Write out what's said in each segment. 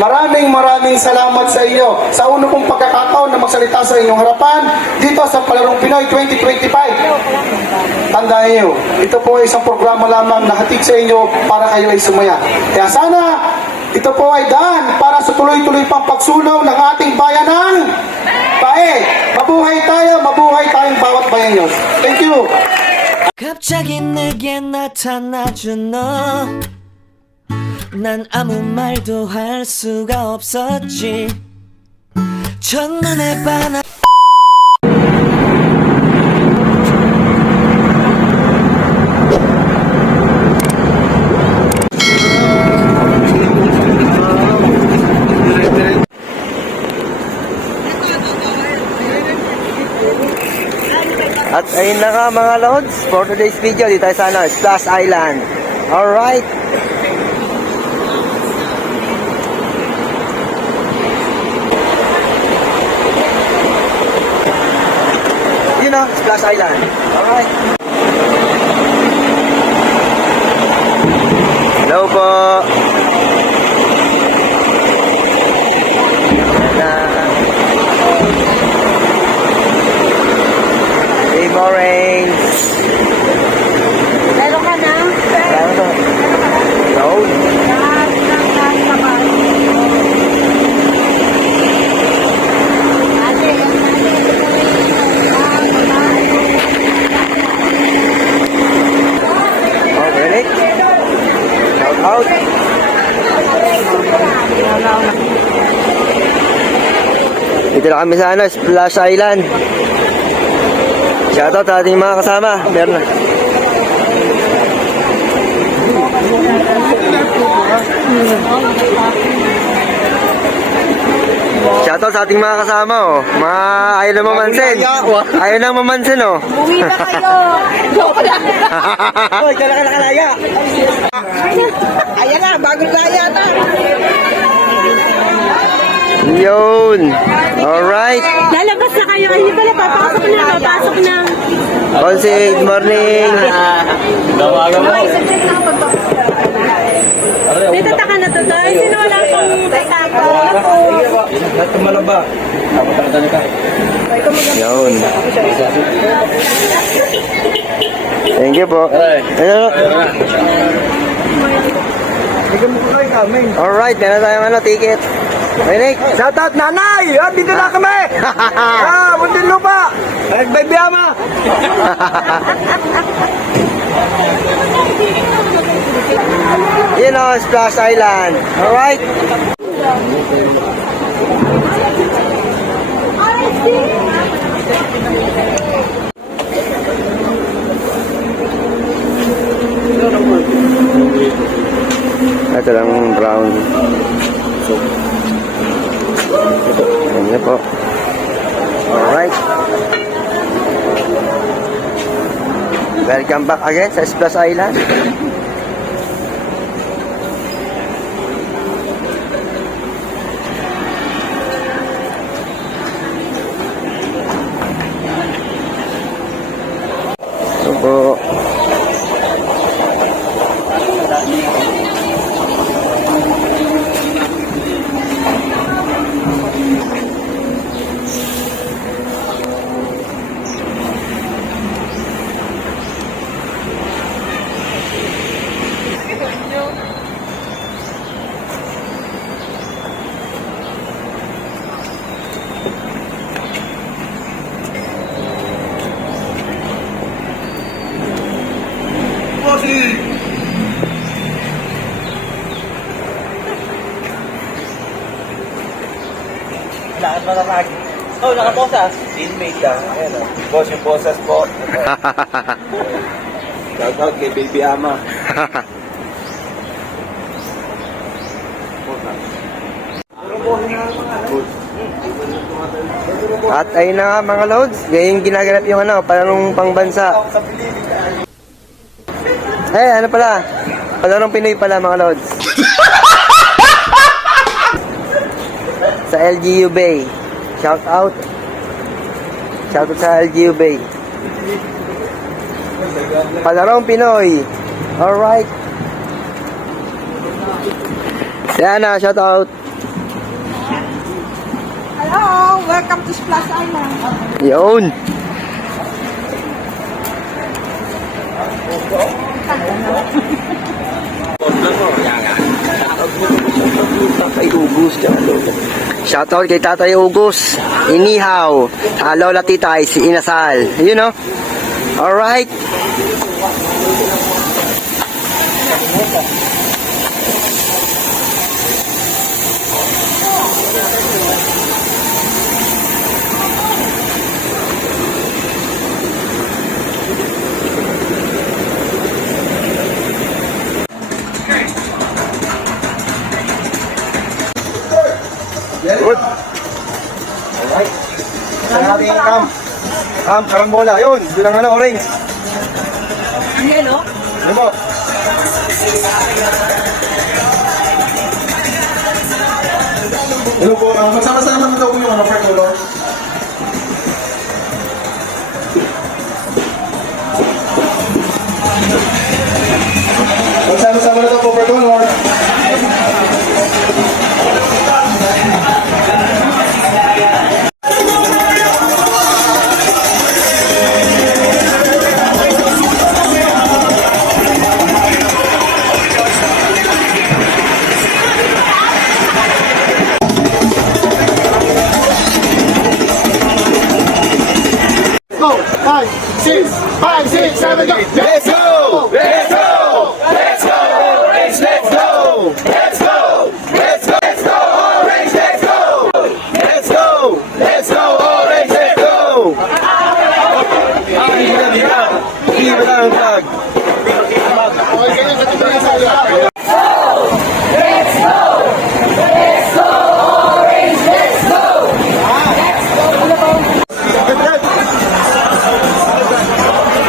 Maraming salamat sa iyo sa uno pong pagkakataon na magsalita sa inyong harapan dito sa Palarong Pinoy 2025. Tandaan niyo, ito po ay isang programa lamang na hatid sa inyo para kayo ay sumaya. Kaya sana ito po ay daan para sa tuloy-tuloy pang pagsunaw ng ating bayan ng Pae. Mabuhay tayo, mabuhay tayong bawat bayan nyo. Thank you. 갑자기 내게 나타나준 너, 난 아무 말도 할 수가 없었지. 첫눈에 반한 At ayun na nga mga lods, for today's video, dito tayo sa Splash Island. Alright. Yun na, Splash Island. Alright. Hello po. Orange. Meron ka na? Meron to. No. Oh, really? Shout out. Dito na kami sa Splash Island. Shoutout sa ating mga kasama. Meron na. Shoutout sa ating mga kasama, oh. Mga ayaw na mamansin. Ayaw na mamansin, oh. Uwi na kayo. Joke lang. Hoy, kala ka nakalaya. Ayan na, bagong laya na. Yun. Alright. Lalabas na kayo. Hindi pala, papasok na. Papasok na. Konsi, good morning. Okay, saglit lang pagpapasok. May tataka na to, Toy. Sino wala pong tataka? Tumalaba. Yun. Thank you po. Alright, meron tayong ticket. Rinig. Shoutout nanay! Dito na kami! Muntin lupa! Nagbibiyama! Yun o, Splash Island. Alright. Ito lang brown. Ayan po. Alright. Welcome back again sa Splash Island. Ito po. Lahat matatag. Oh, nakaposas. Teammate lang. Ayan o. Boss yung posas po. Shoutout kay Baby Ama. At ayun na nga mga loads. Ngayon ginaganap yung palarong pangbansa. Ano pala? Palarong Pinoy pala mga loads. Sa LGU Bay. Shout out. Shout out sa LGU Bay. Palarong Pinoy. Alright. Yan na, shout out. Hello, welcome to Splash Island. Yun. Tatay Ugos. Shoutout kay Tatay Ugos. Inihaw. Lola Titay, si Inasal. You know? Alright. Good. Alright. Saan natin yung karambola. Yun. Yun ang orange. Yellow? Ano po? Hello po, magsama-sama na daw po yung particular. Magsama-sama na daw po particular. Go! 5, 6, 5, 6, 7, go! Let's go! Let's go! Let's go! Orange, let's go! Let's go! Let's go! Let's go! Orange, let's go! Let's go! Let's go! Orange, let's go! Iba lang ang flag. Okay, ganyan sa tingin sa ilalim.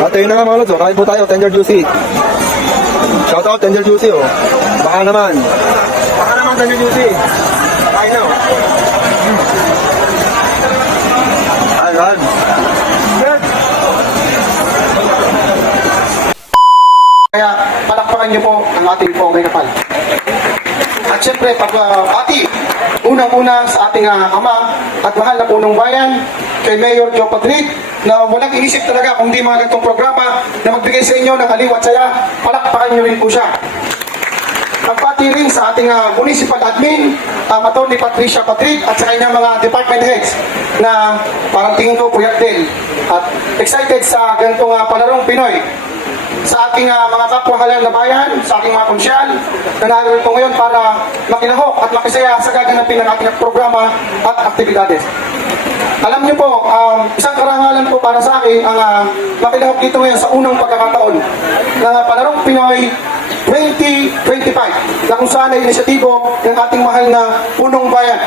At yun na nga mga lods, kain po tayo, Tender Juicy. Shoutout, Tender Juicy, oh. Baka naman. Baka naman, Tender Juicy. Kain na, oh. Ayan. Kaya palakpakan niyo po ang ating pongay kapal. At syempre, ati, unang-una sa ating ama at mahal na punong bayan, kay Mayor Joe Padrid, na walang inisip talaga kung di mga ganitong programa na magbigay sa inyo ng aliw at saya, palakpakan niyo rin po siya. Pagpati rin sa ating municipal admin, Atty. Patricia Padrid at sa kanyang mga department heads na parang tingin ko puyat din at excited sa ganitong palarong Pinoy. Sa ating mga kapwa-halal na bayan, sa ating mga konsyal, na narito ngayon para makinahok at makisaya sa gaganapin ng ating programa at aktibidades. Alam niyo po, isang karangalan po para sa akin ang makinahok dito ngayon sa unang pagkakataon ng Palarong Pinoy 2025 na kung saan ay inisyatibo ng ating mahal na punong bayan.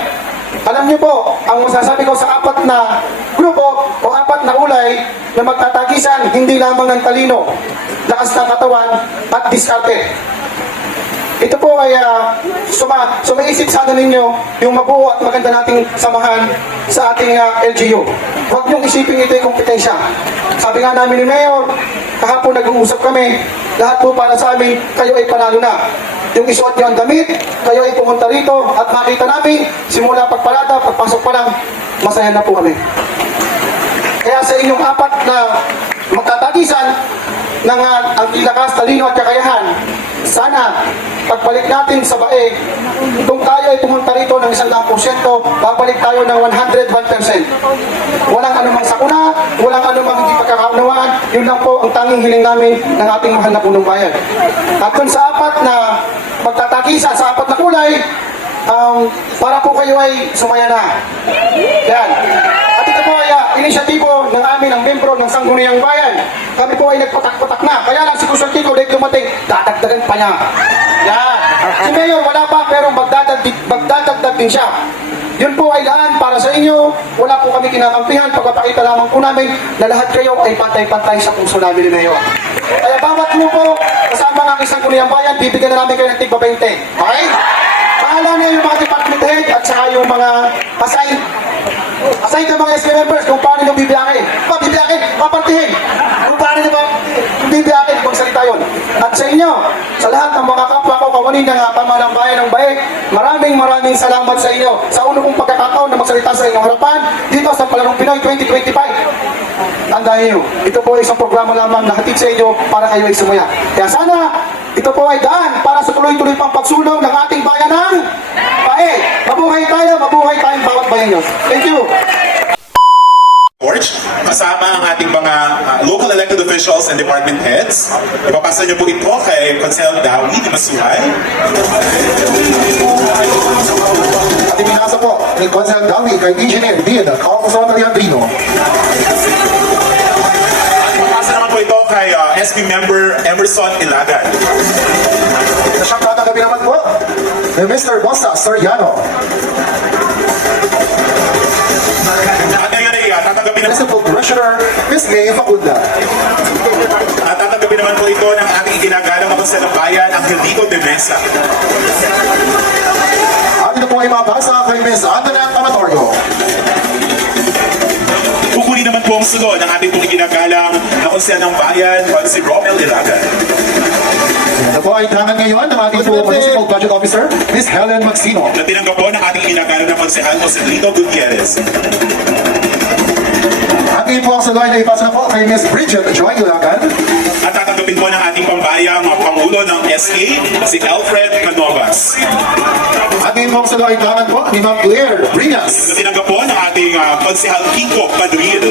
Alam niyo po, ang masasabi ko sa apat na grupo o apat na kulay na magtatagisan hindi lamang ng talino, lakas ng katawan at diskarte. Ito po ay sumaisip sana ninyo yung mabuo at maganda nating samahan sa ating LGU. Huwag niyong isipin ito yung kompetensya. Sabi nga namin ni Mayor, kahapon nag-uusap kami, lahat po para sa amin, kayo ay panalo na. Yung isuot niyo ang damit, kayo ay pumunta rito at makita namin, simula pagparada, pagpasok pa lang, masaya na po kami. Kaya sa inyong apat na magtatagisan ng ang ilakas, talino at kakayahan, sana pagbalik natin sa bae, kung tayo ay pumunta rito ng 100%, babalik tayo ng 101%. Walang anumang sakuna, walang anumang hindi pagkakaunawaan, yun lang po ang tanging hiling namin ng ating mahal na punong bayan. At dun sa apat na magtatagisan, sa apat na kulay, para po kayo ay sumaya na. Yan. At ito po ay inisyatibo ng amin ang membro ng Sangguniang Bayan. Kami po ay nagpatak-patak na. Kaya lang si Kusultico dahil dumating, dadagdagan pa niya. Yan. Si Mayor wala pa pero magdadagdag din siya. Yun po ay daan para sa inyo. Wala po kami kinakampihan. Pagpapakita lamang po namin na lahat kayo ay pantay-pantay sa puso namin ni Mayor. Kaya bawat grupo, kasama ng isang Sangguniang Bayan, bibigyan na namin kayo ng tigba 20. Okay? Bahala na yung mga department head at saka yung mga assign ng mga SK members kung paano nyo bibiyakin. Bibiyakin, papantihin. Kung paano nyo bibiyakin, magsalita yun. At sa inyo, sa lahat ng mga kapwa ko, kawani ng pamalang bayan ng Baek, maraming salamat sa inyo. Sa unang kong pagkakataon na magsalita magsalita sa inyong harapan dito sa Palarong Pinoy 2025. Tandaan niyo, ito po ay isang programa lamang na hatid sa inyo para kayo ay sumaya. Kaya sana, ito po ay daan para sa tuloy-tuloy pang pagsulong ng ating bayan ng Pae. Mabuhay tayo, mabuhay tayong bawat bayan nyo. Thank you. George, kasama ang ating mga local elected officials and department heads. Ipapasa niyo po ito kay Consel Dawi de Masuhay. At ibinasa po ni Consel Dawi kay Engineer Dean Carlos Leandrino. Ipapasa naman po ito kay SB member Emerson Ilagan. Sa siyang tatanggapin naman po ni Mr. Bossa Soriano. At ngayon ay tatanggapin naman, Municipal Treasurer, Ms. May Facunda. at tatanggapin naman po ito ng ating iginagalang na Konsel ng Bayan, Angelito de Mesa. At ito po ay mabasa kay Ms. Antoinette Amatorio. Kukunin naman po ang sunod ng ating pong iginagalang na Konsel ng Bayan, si Romel Ilagan. Ito po ay tangan ngayon ng ating po Municipal Budget Officer, Ms. Helen Maxino. Na tinanggap po ng ating iginagalang na Konsehal Joselito Gutierrez. At ngayon po ang saluhay na ipasa po kay Ms. Bridget Joy Ilagan. At tatanggapin po ng ating pambayang Pangulo ng SA, si Alfred Canovas. At ngayon po ang saluhay tangan po ni Ma'am Claire Brinas. Na tinanggap po ng ating Konsehal Kiko Padril.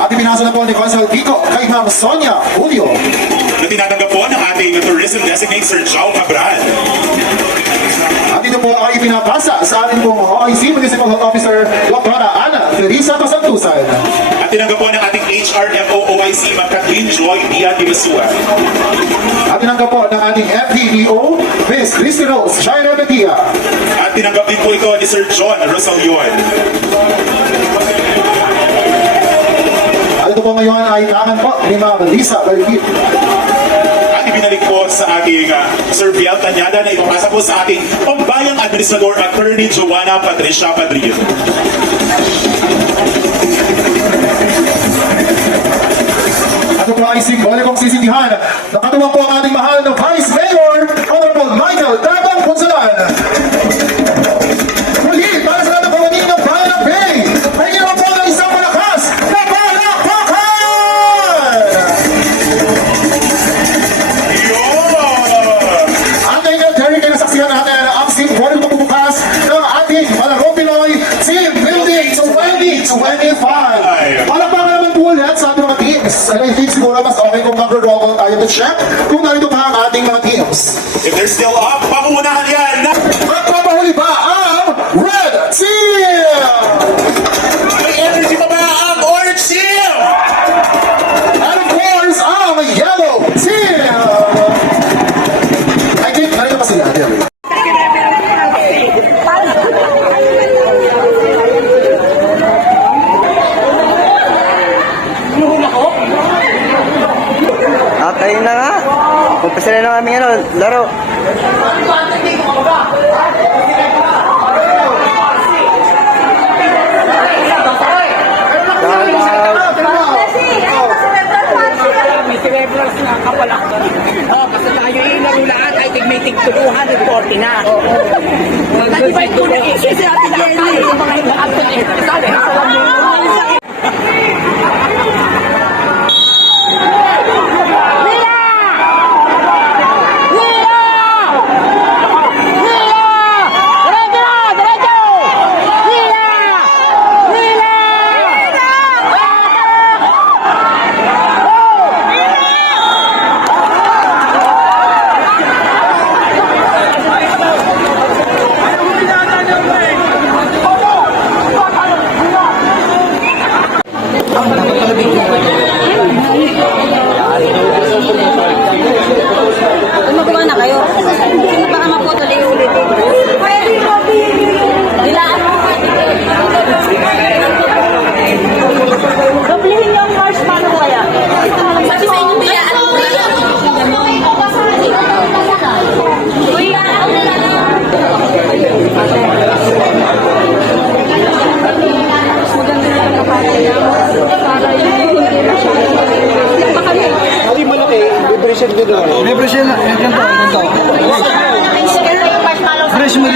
At ibinasa na po ni Consel Pico kay Ma'am Sonia Julio. Na tinatanggap po ng ating Tourism Designate Sir Jao Cabral. At ito po ay pinapasa sa ating pong OIC Municipal Health Officer, Dr. Ana Teresa Pasantusan. At tinanggap po ng ating HRMO OIC Ma'am Kathleen Joy Dia Dimasua. At tinanggap po ng ating FDDO, Ms. Christy Rose Jaira Betia. At tinanggap din po ito ni Sir John Rosalion. At ito po ngayon ay tangan po ni Ma'am Lisa Balkit. At ibinalik po sa ating Sir Biel Tanyada na ipapasa po sa ating pambayang administrador Attorney Joanna Patricia Padrillo. At ito po ay simbolikong sisindihan. Nakatuwang po ang ating mahal na Vice Mayor, Honorable Michael Tabang Punsalan. Muli, para sa lahat ng pamangkin ng Bayan ng Bay, may iwan po ng isang malakas na palakpakan! At ngayon, Derek, ay nasaksihan natin ang simbolikong pagbubukas ng ating Palarong Pinoy Team Building 2025. Palakpakan naman po ulit sa ating mga teams. And I think siguro mas okay kung mag-roll call tayo to check kung narito pa ang ating mga teams. If they're still up, pamunahan yan! At papahuli ba ang Red Team? May energy pa ba ang Orange Team? And of course, ang Yellow Team! I think narito pa sila. Derek. Okay na nga. Umpisa na ng aming laro. Basta tayo ilaro lahat ay tigmitig to 240 na. Nag-divide ko na isip sa ating Jenny. Mga lahat na sabi, Magawa na kayo. Baka maputuloy ulit. Dilaan mo. Doblihin yung marshmallow kaya. Sabi sa inyo, dilaan mo. Depression na. Ganito. Fresh mo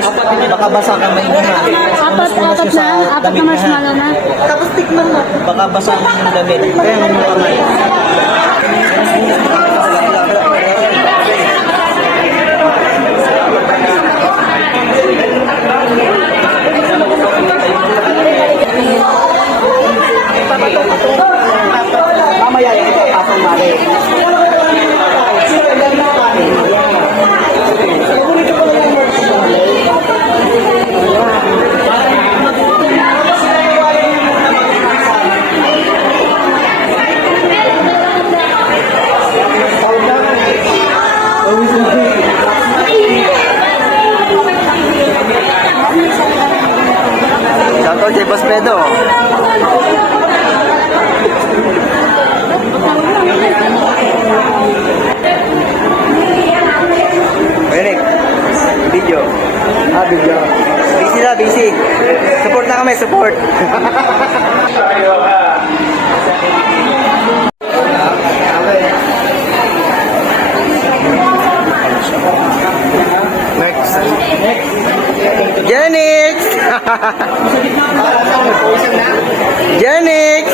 guys. Baka basa kamay nyo na. Apat na marshmallow na. Tapos tikman mo. Baka basa yung damit. Kaya mo yung kamay. Mamaya yung ipapasang mali. Shoutout kay Boss Pedro. Eric, video. Video. Busy na, busy. Support na kami, support. Janix! Janix!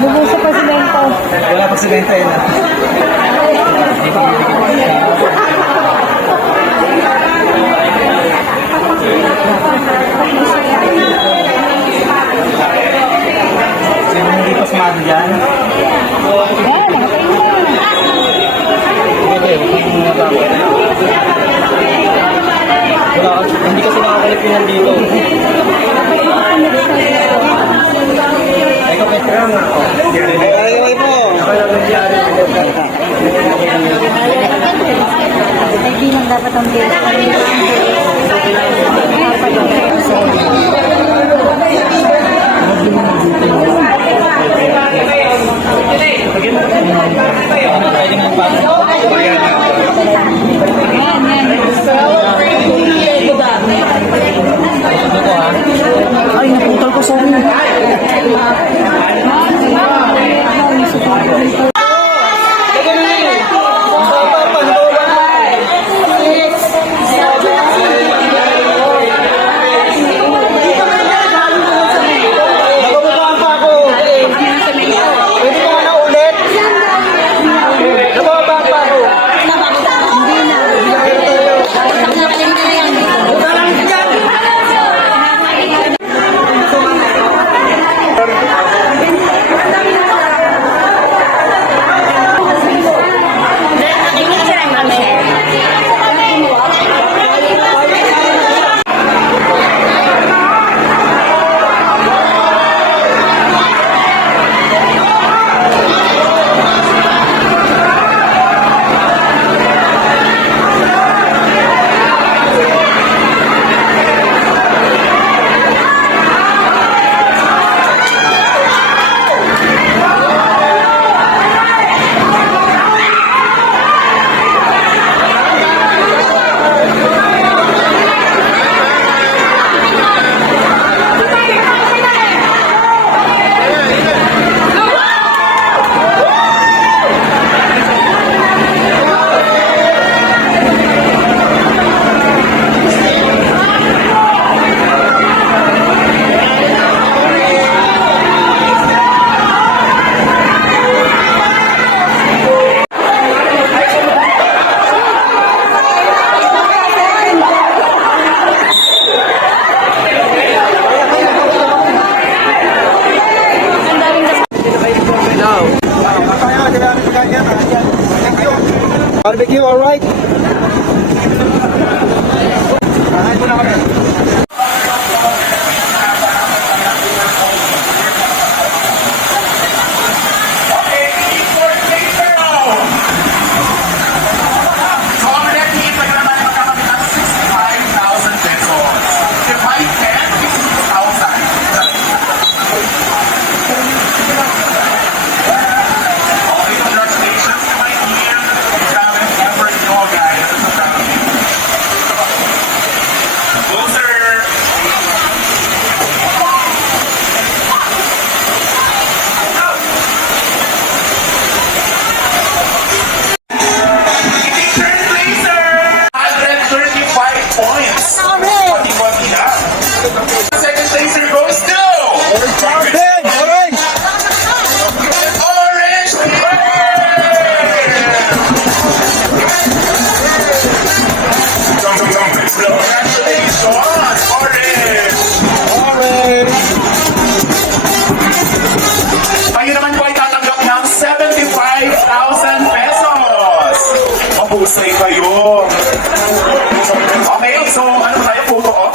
Bubuso pa si Bento. Wala pa si Bento yun. Sino hindi pa sumado dyan? Hindi kasi nakakalipinan dito. Ikaw kay Trang ako. Ay po. Ay, di lang dapat ang Ay, naputol ko sa rin. Barbecue, alright? So, ano ba tayo? Photo off?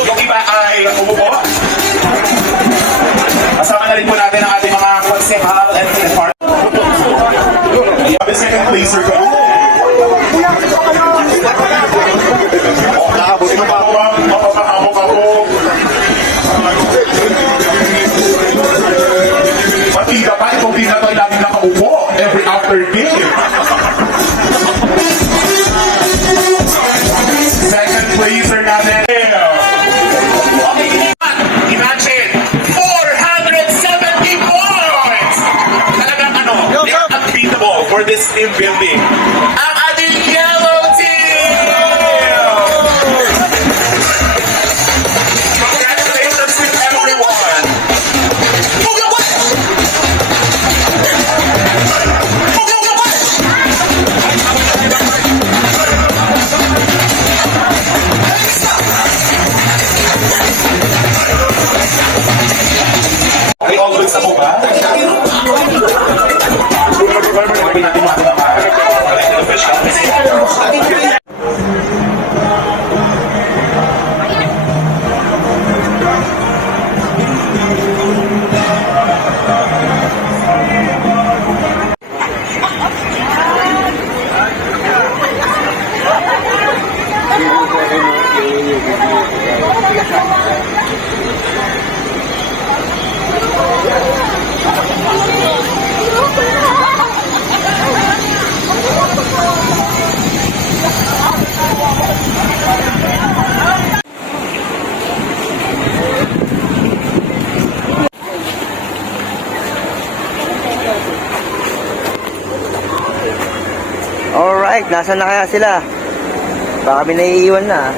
Yung iba ay umupo. Kasama na rin po natin ang ating mga konsehal and part. The second placer ko. Mapapahamok ako. Matida pa, itong pina ko ay laging nakaupo every after game. Second placer natin. Imagine, 470 points! Talagang ano, they're unbeatable for this team building. Ang ating yellow team! Congratulations to everyone! Ay, all good sa mo ba? Gawin natin mga elected officials. Alright, nasaan na kaya sila? Baka kami naiiwan na.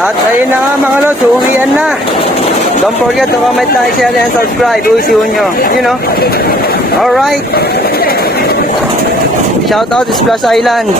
At ayun na nga mga lods, uuwian na. Don't forget to comment, like, share, and subscribe. Uy, si Unyo. You know? Alright. Shout out to Splash Island.